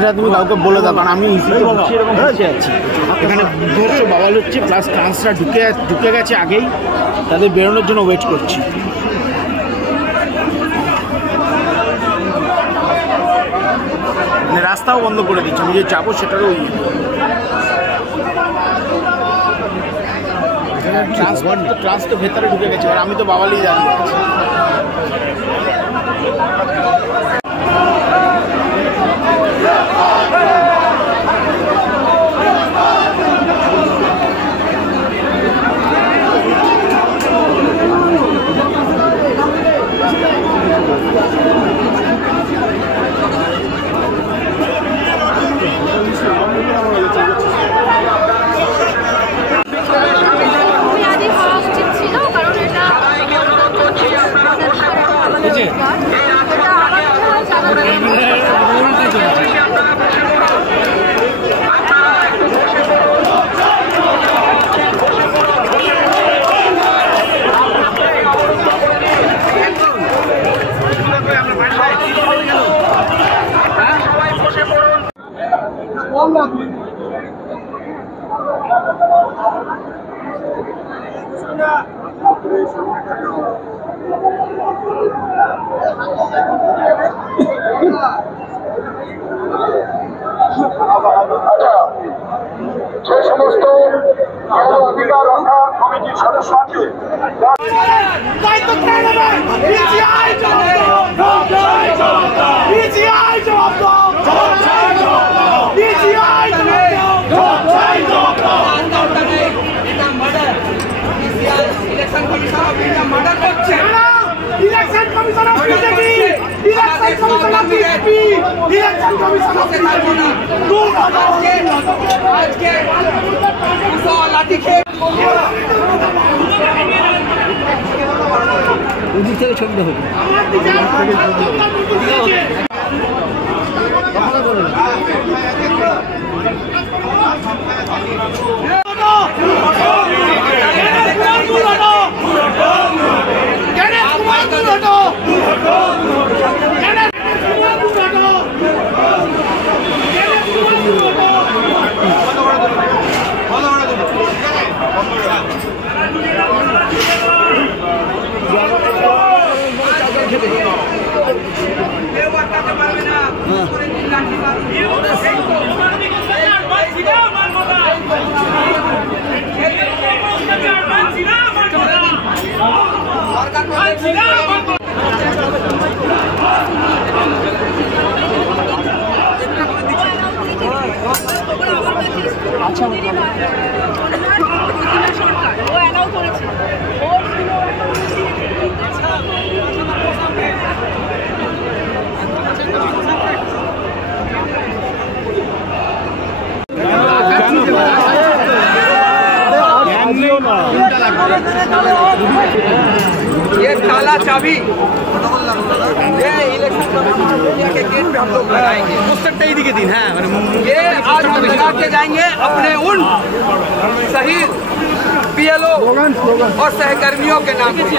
এটা তুমি কাউকে বলে দাও, কারণ আমি এরকম বসে আছি। এখানে দুর্ধর্ষ বাওয়াল হচ্ছে, প্লাস ট্রান্সরা ঢুকে গেছে আগেই, তাদের বেরোনোর জন্য ওয়েট করছি। মানে রাস্তাও বন্ধ করে দিচ্ছে, আমি যে যাবো সেটারও ট্রান্স তো ভেতরে ঢুকে গেছে, আর আমি তো বাওয়ালেই দাঁড়িয়ে আছি। যে সমস্ত অধিকার রক্ষা কমিটির সদস্য আছে election commission of BJP, election commission of BJP, election commission of BJP. আজকে লাঠি খেয়ে ওদিক থেকে ছবিটা হবে। ये ताला चाबी ये इलेक्शन के गेट पे हम लोग लगाएंगे পোস্টারটাই দিকে দিন। হ্যাঁ, মানে ये आज हम लगा के जाएंगे अपने उन शहीद बीएलओ और सहकर्मियों के नाम पे।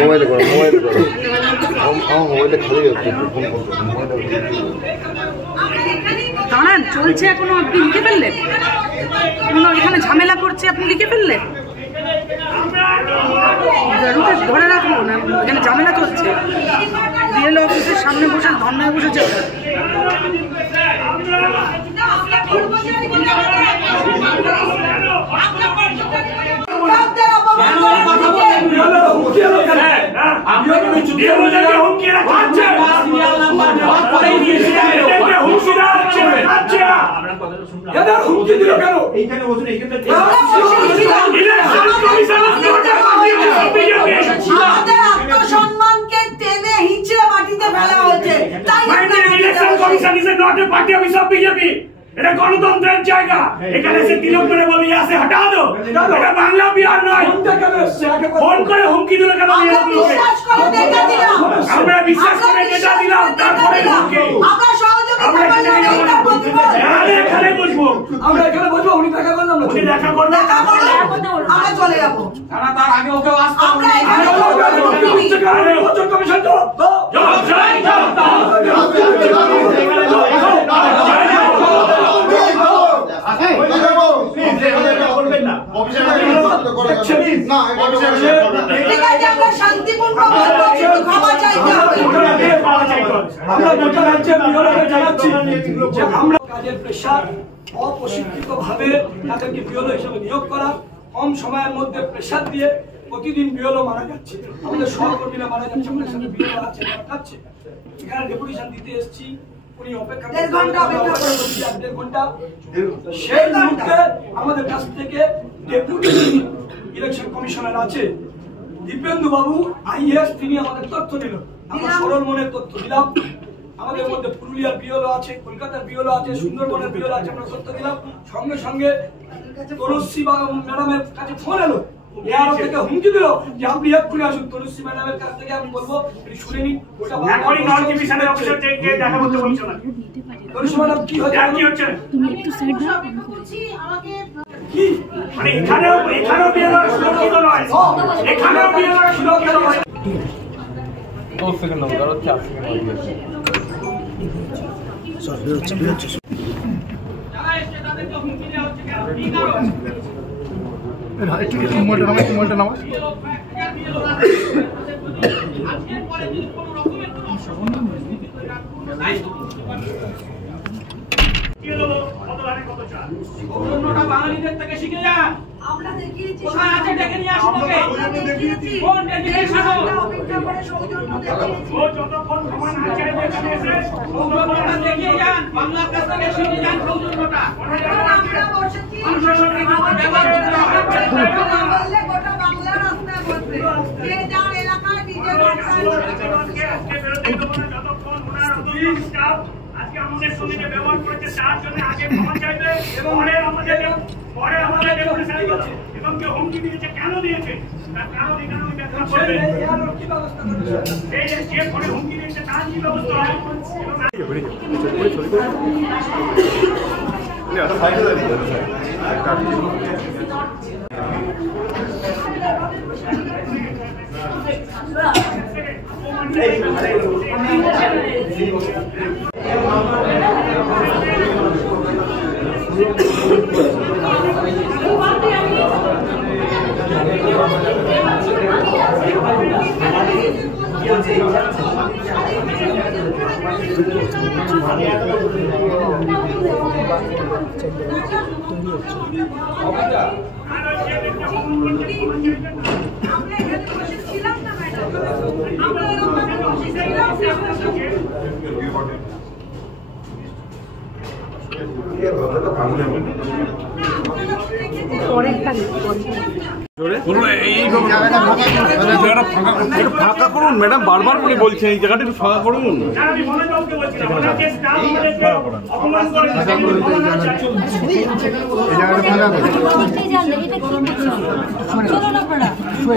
মোবাইল করো, মোবাইল করো, আমার মোবাইলটা খালি যাচ্ছে। দাঁড়ান, চলছে এখনো, আপনি লিখে ফেললেন? এখানে ঝামেলা করছে, আপনি লিখে ফেললেন? ধরে রাখুন, এখানে ঝামেলা চলছে। বিএলও অফিসের সামনে বসে ধর্নায় বসেছে। হুমকি তারপরেই নিয়ে এসে এদের হুমকি দিল কেন? এইখানে বসুন, এইখানে আমাদের আত্মসম্মানকে টেনে হিঁচড়ে মাটিতে ফেলা হয়েছে। তাই election commission is not a party office of BJP. এটা গণতন্ত্রের জায়গা। এখানে এসে তিলক করে বলি আসে হটা দাও। এটা বাংলা বিহার নয়। ফোন করে হুমকি দিল কেন? আমরা বিশ্বাস করে নেতা দিলাম, তারপরে হুমকি। আমরা সহযোগিতা করলাম, এইটা প্রতিবাদ। এখানে বসবো, আমরা এখানে বসবো, উনি দেখা করলাম না, উনি দেখা করলেন, আমরা চলে যাবো। তার আগে ওকে আসতে আমরা কমিশন তো জবাব চাই, জবাব দাও। কাজের প্রেশার, অপ্রশিক্ষিত ভাবে তাদেরকে বিএলও হিসেবে নিয়োগ করা, কম সময়ের মধ্যে প্রেশার দিয়ে প্রতিদিন বিএলও মারা যাচ্ছে, আমাদের সহকর্মীরা মারা যাচ্ছে, আমাদের সাথে বিএলও আছে যাচ্ছে। এখানে ডেপুটেশন দিতে এসেছি, উনি অপেক্ষা করছেন 1.5 ঘন্টা। সেই মুহূর্তে আমাদের কাছ থেকে ডেপুটি ইলেকশন কমিশনার আছে দীপেন্দু বাবু আইএস, তিনি আমাদের তথ্য দিল, আমরা সরল মনের তথ্য দিলাম। আমাদের মধ্যে পুরুলিয়ার বিএলও আছে, কলকাতার বিএলও আছে, সুন্দরবনের বিএলও আছে, আমরা তথ্য দিলাম। সঙ্গে সঙ্গে তনুশ্রী ম্যাডামের কাছে ফোন এলো, এআরও থেকে হুমকি দিল যে আপনি এক্ষুনি আসুন। তনুশ্রী ম্যাডামের কাছ থেকে আমি বলবো তিনি শুনে নিন। এখনই নন ডিভিশনের অফিসার থেকে দেখা করতে বলছো না। তনুশ্রী ম্যাডাম কি হচ্ছে, কি হচ্ছে? তুমি একটু সাইড দাও। কি মানে এখানেও বিএলও সুরক্ষিত নয়, এখানেও বিএলও সুরক্ষিত নয়। 2 সেকেন্ড নাও, 4 সেকেন্ড হয়ে গেছে। সব হচ্ছে যারা এসে তাদেরকে হুমকি দেওয়া হচ্ছে কেন? কি কারণ? একটু মোবাইলটা নামা। আজকের পরে যদি কোনো রকমের কোনো অসম্মান পরিস্থিতি তৈরি হয়, কি হলো? কত লাগে কত চাল? অন্যটা বাঙালিদের থেকে শিখে যান। আমরা দেখিয়েছি, কোথায় আছে ডেকে নিয়ে আসুন ওকে। আমরা দেখিয়েছি, কোন ডেডিকেশন? আমরা অপেক্ষা করে সৌজন্য দেখিয়েছি। ও যতক্ষণ ক্ষমা না চাইবে এখানে এসে সৌজন্যটা দেখিয়ে যান, বাংলার কাছ থেকে শিখে যান সৌজন্যটা। আমরা বসেছি, মানুষের সঙ্গে কথা বললে গোটা বাংলা রাস্তায় বসবে। যে যার এলাকায় নিজের রাস্তায় যতক্ষণ ওনার অধীন স্টাফ আজকে আমাদের সঙ্গে যে ব্যবহার করেছে তার জন্য আগে ক্ষমা চাইবে, পরে আমাদের ডেপুটেশন দিচ্ছে এবং যে হুমকি দিয়েছে কেন দিয়েছে তার কারণ এখানে আমি ব্যাখ্যা করবে। এই যে পরে হুমকি দিয়েছে তার কি ব্যবস্থা হবে ছিলাম না ম্যাডাম, আমরা এরকম ছিলাম। ফাঁকা করুন ম্যাডাম, বারবার করে বলছেন এই জায়গাটা একটু ফাঁকা করুন। আমি মনোজকে বলছিলাম ওনাকে স্টাফ আমাদেরকে অপমান করে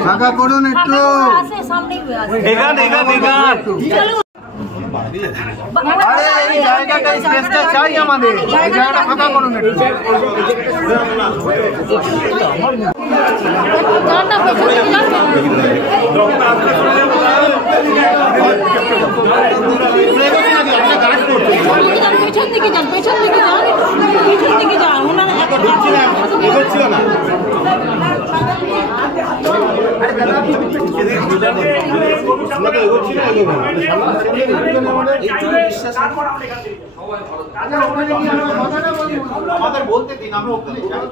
ফাঁকা করুন একটু। আরে এই জায়গাটা স্পেসটা চাই আমাদের, এই জায়গাটা ফাঁকা করুন একটু। পেছন দিকে যান, পেছন দিকে যান, পেছন দিকে যান। ওনারা এগোচ্ছিল না। আমাদের বলতে দিন, আমরা ওখানে যাই।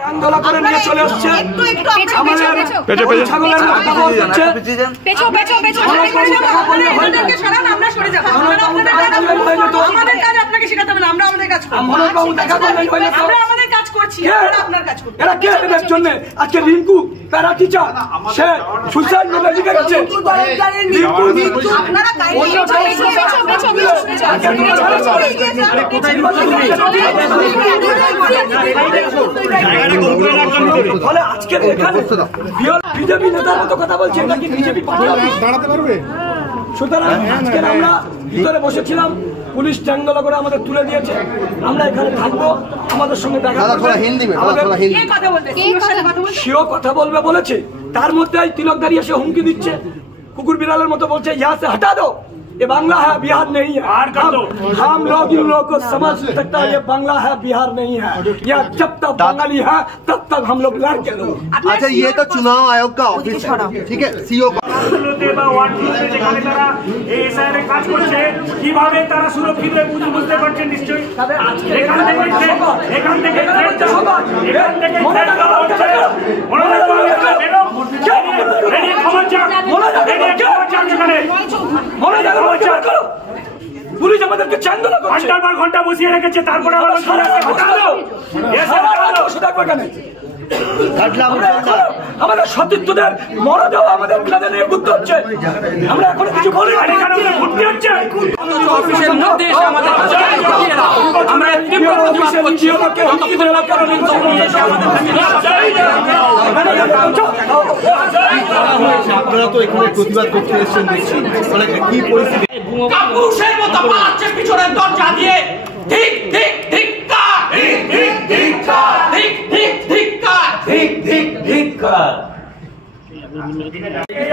আন্দোলন করে নিয়ে চলে আসছে আজকে রিঙ্কু প্যারা টিচার সে সুইসাইড নোটে লিখে গেছে ফলে আজকে এখানে বিজেপি নেতার মতো কথা বলছে নাকি বিজেপি দাঁড়াতে পারবে। সুতরাং আজকে আমরা ভিতরে বসেছিলাম, পুলিশ ট্যাঙ্গলা করে আমাদের তুলে দিয়েছে। আমরা এখানে থাকবো, আমাদের সঙ্গে দেখা সেও কথা বলবে বলেছে। তার মধ্যে তিলক দাঁড়িয়ে এসে হুমকি দিচ্ছে, কুকুর বিড়ালের মতো বলছে ইহা সে হটা দো, ये बांग्ला है बिहार नहीं है। हम लोग इन लोगों को समझ सकता है ये बांग्ला है बिहार नहीं है। यह जब तक बंगाली है तब तक हम लोग लड़ के लोग। अच्छा ये तो चुनाव आयोग का ऑफिस है, ठीक है, सीओ का পুলিশ আমাদেরকে চান্দনা করছে, ঘন্টার পর ঘন্টা বসিয়ে রেখেছে। তারপরে আমাদের সতীর্থদের মরদেহ আমাদের কাঁধে নিয়ে ঘুরতে হচ্ছে। আমরা এখন কিছু বলি ঘুরতে হচ্ছে আপনারা তো এখানে প্রতিবাদ করতে এসেছেন দেখছি, মানে কি পরিস্থিতি? পুরুষের মতো পালাচ্ছে পিছনের দরজা দিয়ে। ঠিক ঠিক ঠিক ঠিক ঠিক ঠিক ঠিক ঠিক ঠিক ঠিক ঠিক ঠিক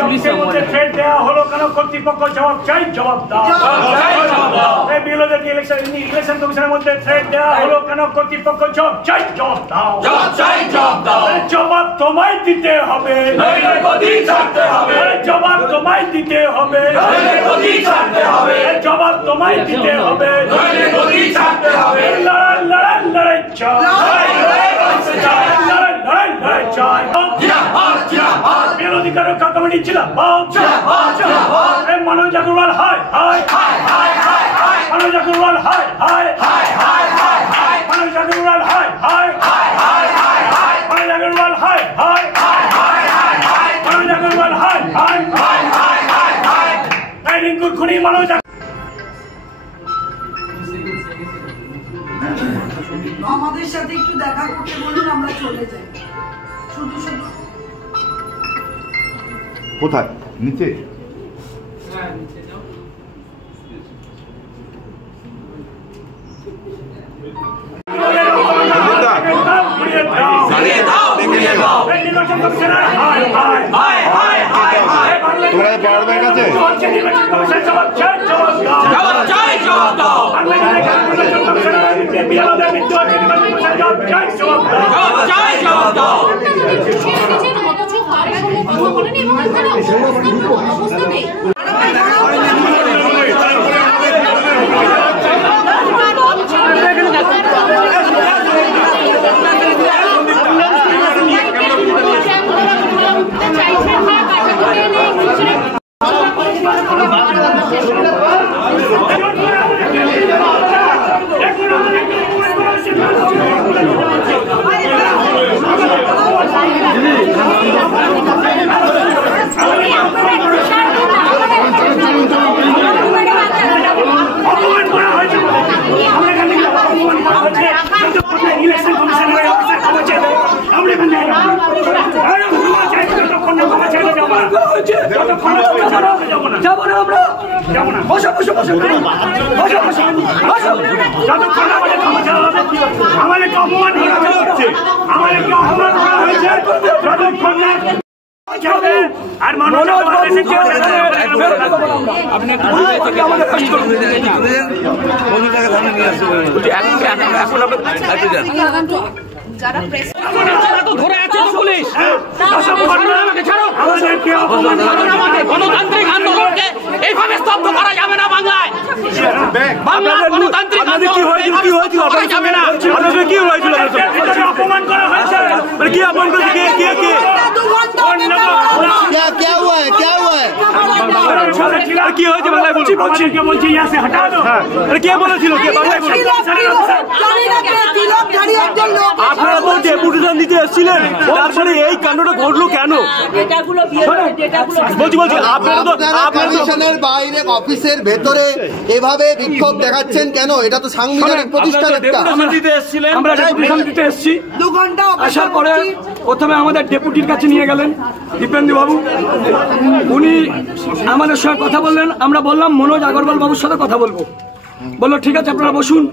পুলিশের মধ্যে থ্রেট দেওয়া হলো কেন? কর্তৃপক্ষ জবাব চাই, জবাব দাও। ইলেকশন কমিশনের মধ্যে থ্রেট দেওয়া হলো কেন? কর্তৃপক্ষ জবাব চাই, জবাব দাও। জবাব তোমায় দিতে হবে, জবাব তোমায় দিতে হবে, জবাব তোমায় দিতে হবে। লড়াই লড়াই লড়াই চাই, লড়াই লড়াই লড়াই চাই। বিরোধিতার কমিটি ছিল मनोज अग्रवाल हाय हाय मनोज अग्रवाल हाय हाय मनोज अग्रवाल हाय हाय मनोज अग्रवाल हाय हाय मनोज अग्रवाल हाय हाय रिंकू खुनी मनोज আমাদের সাথে একটু দেখা করতে বলুন, আমরা চলে যাই। শুধু শুধু কোথায়? নিচে? তোমরা পারবে কাছে যারা প্রেস ধরে আছে তো পুলিশ, গণতান্ত্রিক আন্দোলনকে এইভাবে স্তব্ধ করা যাবে না বাংলায়। বাংলার গণতান্ত্রিক আন্দোলন করা যাবে না। কি হয়েছিল? অপমান করা হয়েছে। কি অপমান করেছে? কে क्या हुआ है কি হয়েছে বাংলায় বলছি বলছি ইয়াসে হটা দো। কে বলেছিল? কে বাংলায় বলেছিল? আপনারা তো ডেপুটেশন দিতে এসেছিলেন, তারপরে এই কাণ্ডটা ঘটলো কেন? বলছি আপনারা তো কমিশনের বাইরে অফিসের ভেতরে এভাবে বিক্ষোভ দেখাচ্ছেন কেন? এটা তো সাংবিধানিক প্রতিষ্ঠান একটা। আমরা ডেপুটেশন দিতে এসেছি। 2 ঘন্টা আসার পরে প্রথমে আমাদের ডেপুটির কাছে নিয়ে গেলেন দীপেন্দু বাবু, উনি আমাদের সঙ্গে কথা বললেন। আমরা বললাম মনোজ আগরওয়াল বাবুর সাথে কথা বলবো। বললো ঠিক আছে আপনারা বসুন।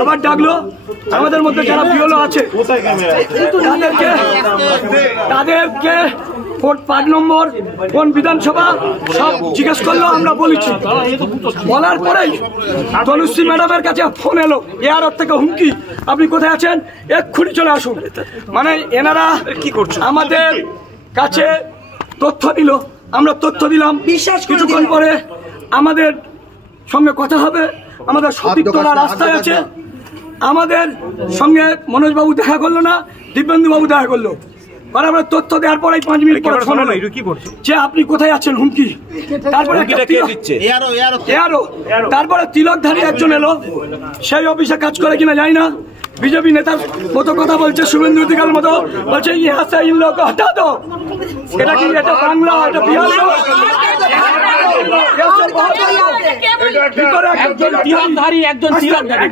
আবার ডাকলো আমাদের মধ্যে যারা বিওলো আছে তাদেরকে কোন 5 নম্বর কোন বিধানসভা সব জিজ্ঞেস করলো। আমরা বলেছি, বলার পরেই তনুশ্রী ম্যাডামের কাছে ফোন এলো এয়ারপোর্ট থেকে, হুমকি আপনি কোথায় আছেন, এক্ষুনি চলে আসুন। মানে এনারা কি করছে আমাদের কাছে তথ্য দিল, আমরা তথ্য দিলাম। কিছুক্ষণ পরে আমাদের সঙ্গে কথা হবে। আমাদের সতীর্থরা রাস্তায় আছে, আমাদের সঙ্গে মনোজবাবু দেখা করলো না, দিব্যেন্দু বাবু দেখা করলো। আমরা তথ্য দেওয়ার পরে 5 মিনিট পরে ফোন এলো যে আপনি কোথায় আছেন, হুমকি। তারপরে তারপরে তিলকধারী একজন এলো, সেই অফিসে কাজ করে কিনা জানি না, বিজেপি নেতার মতো কথা বলছে, শুভেন্দু অধিকার মতো বলছে ইহা সে ইন লোক হটা দো। এটা কি এটা বাংলা, এটা বিহার? একজন তিলকধারী, একজন তিলকধারী।